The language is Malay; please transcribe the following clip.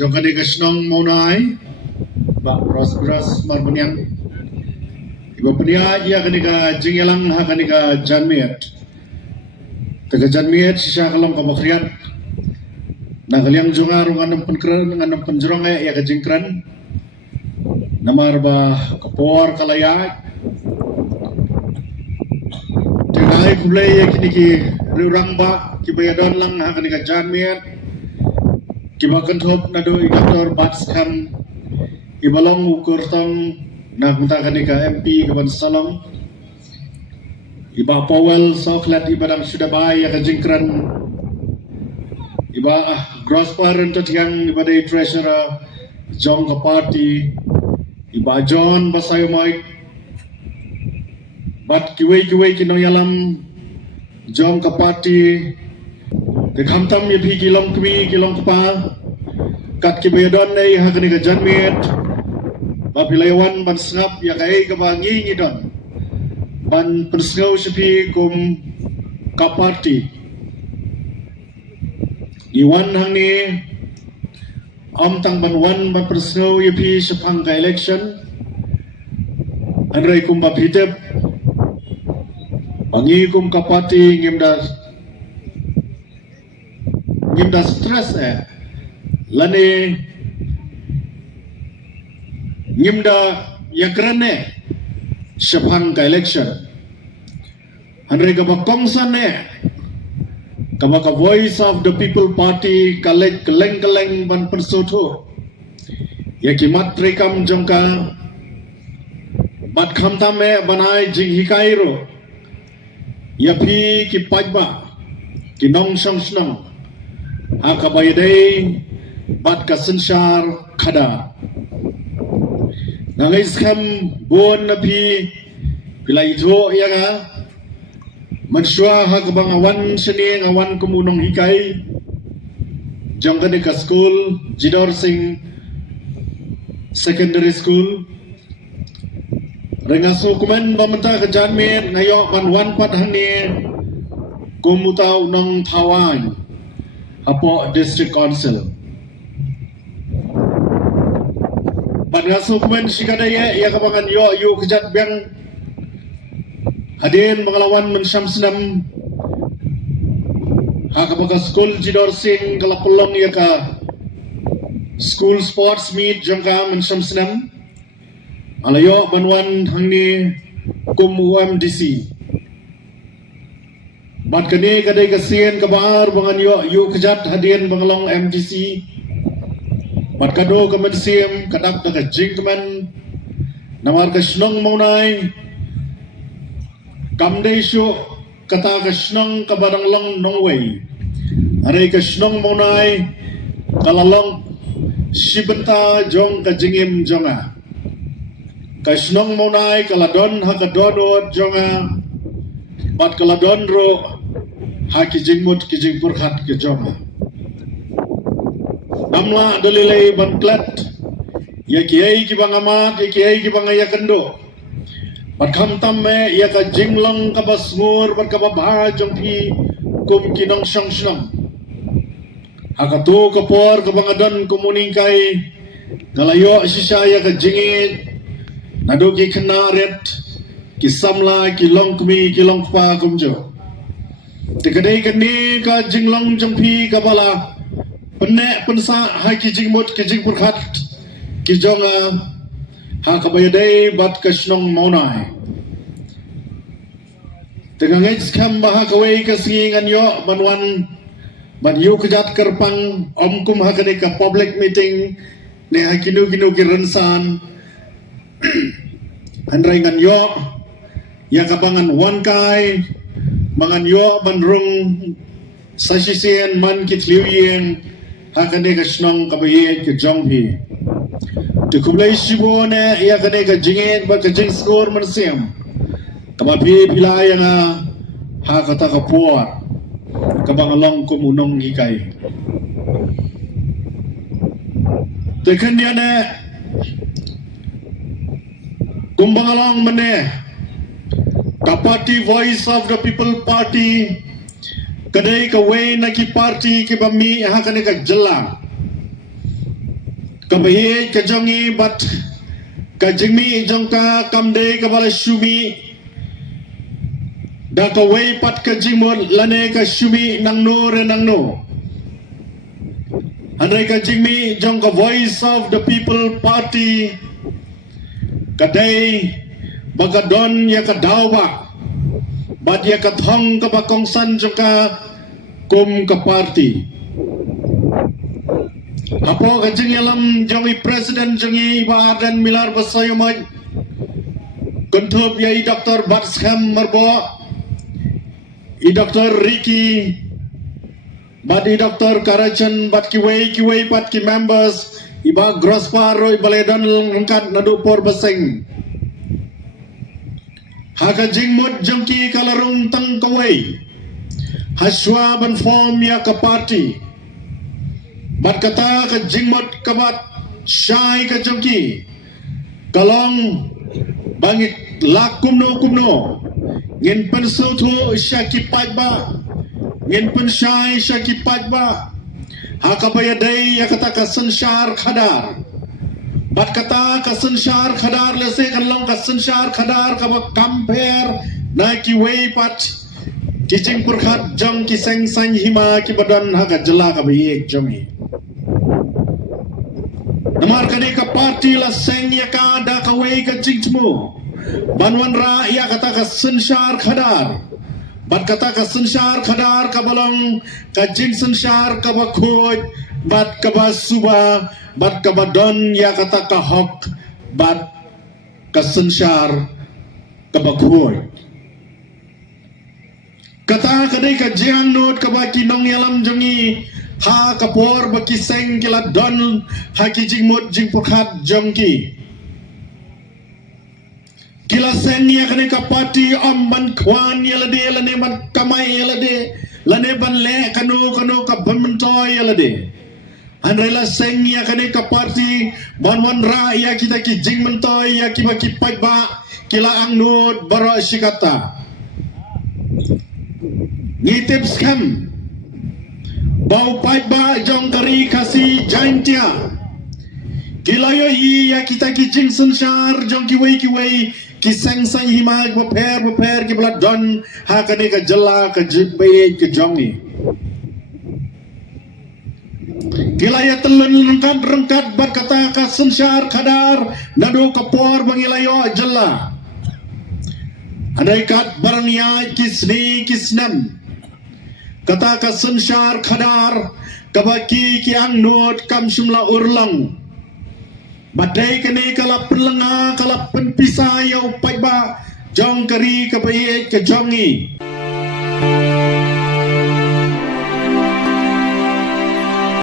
Jongka di Kesnong Maunai, Bak Prosperous Marbunyang, Ibu Penia ia kenika Jingelang ha kenika Janmiat, Tega Janmiat sisa kalong kamakriat, na kaliang jungar nganam penkeren nganam penjerong ia kejingkren, namar ba kapor kalaya, Tega kulai ia kiniki riurang ba kibayadon lang ha kenika Janmiat. Kibakan top nado igator batskam ibalong ukur tong nakunta kanika MP kaban salong iba Powell soklat ibadang sudah bayar kejingkran iba gross parent tiang ibadai treasurer John ke party iba John basayo mai bat kiwei kinong yalam John ke party Kamtam ya bhi kilong kmi kilong kpa kat kibayadon ay hakani ka janmit bapilayawan ban sngap ya kai ka bangi ngidon ban persngau sepi kum kaparti iwan hang ni tang ban wan ban persngau ya bhi sepang ka election anrai kum bapitep bangi kum kapati ngimda stress lani ngimda yakrane shapang ka election hanre ka bakongsan ka baka voice of the people party kaleng ban persoto yakimat rekam jongka bat khamtame banai jing hikairo yapi ki pajba ki nong song akabayday bat kasensyar kada nangis kam bon napi pilai jo ya ga manswa hakabang awan seni awan kumunong hikai jangka ka school Jidor Singh secondary school rengaso kumen bamenta ke janmit ngayo man pat hani kumutau nong Tawang Apo District Council. Bangaso kumen sikadaya ya kabangan yo kejat biang hadin mengelawan mensyamsnam hakabaga school Jidor Singh kalakulong ya ka school sports meet jangka mensyamsnam alayo banwan hangni kum UMDC Bat kini kadai kasihan kabar bangan yo kejat hadian bangalong MDC. Bat kado kemensiam kadap daga jingkemen namar kesnong maunai kamdai syo kata kesnong kabarang long nongway. Arai kesnong maunai kalalong sibenta jong kajingim jonga. Kesnong maunai kaladon hakadonot jonga. Bat kaladon ro haki jingmut ki jing purkhat ke joma namla dalilai banklat ya kiai ki bangamat ya kiai ki bangaya kendo bat khamtam me ya ka jinglong ka basngur bat ka babha jongpi kum kinong sangshlam hakatu ka por ka bangadon komuningkai galayo sisa ya ka jingit nado ki knaret ki samla ki longkmi ki longpa kumjo Tekadai kini ka jinglong jengpi kabala penek pensa hai ki jingmut ki jing purkhat ki jonga ha kabayadai bat kasnong maunai tegangai skam baha kawai kasingan yo banwan ban yu kejat kerpang omkum ha kani ka public meeting ne ha kinu ki rensan hanraingan yo ya kabangan one kai mangan yo bandrung sasisian man kitliwien hakane ka snong kabaye ke jonghi to kublai shibone ya kane ka jingen ba ka jing skor man siam kabapi pilaya nga ha kata ka puar kabangalong kumunong hikai tekan dia ne kumbangalong mane Kapati Voice of the People Party kadai ka way na ki party ki bami ha kane ka jela kabahi kajongi bat kajingmi jongka kamde kabala shumi da kawai pat kajingmod lane ka shumi nangno re nangno andai kajingmi jongka Voice of the People Party kadai bagadon ya kadawa bat ya kathong ka bakongsan jongka kum ka party apo kajing yalam jongi presiden jongi badan milar basayomoy kuntup yai Dr. Batsham Marbo i Dr. Ricky bat i Dr. Karachan bat kiway bat ki members iba grosparo ibaledon lengkat nadu por baseng hakajing mud jongki kalarung tang kaway haswa ban form ya ka party bat kata ka jingmot kabat syai ka jongki kalong bangit lakumno ngin pen sautu syaki pajba ngin pen syai syaki pajba hakabaya day ya kata ka sansyar khadar bat kata ka sansyar khadar lese kalong ka sansyar khadar ka kamper na ki wei pat kijing purkhat jong ki seng sang hima ki badan haga jela ka bayek jongi namar kani ka party la seng ya ka da ka wei ka jingtmu banwan ra ya kata ka sansyar khadar bat kata ka sansyar khadar ka balong ka jing sansyar ka bakhoj bat ka basuba bat ka badon ya kata ka hok bat ka sansyar ka bakhoj kata kadai ka jiang not ka baki nong yalam jongi ha kapor baki seng kila don ha ki jing mot jing pokhat jongki kila seng ya kane ka party om ban kwan yalade lane ban kamai yalade lane ban le kanu ka banmentoy yalade anrela seng ya kane ka party ban wan ra ya kita ki jing mentoy ya ki baki pajba kila ang not baro shikata ngitip scam bau pajba jong kari kasi jaintia kilayo hi ya kita ki jing sansyar jong ki wei ki seng sang hima beper ki bla don ha kane ka jela ka jibe ki jongi kilaya telun rengkat berkata ka sansyar khadar nado kapor bangilayo jela andai kat barangnya kisni kisnam kata ka sansyar khadar kabaki ki ang not kam shumla urlang badai kene kala penlenga kala penpisah yau paiba jong kari kabaye ke jongi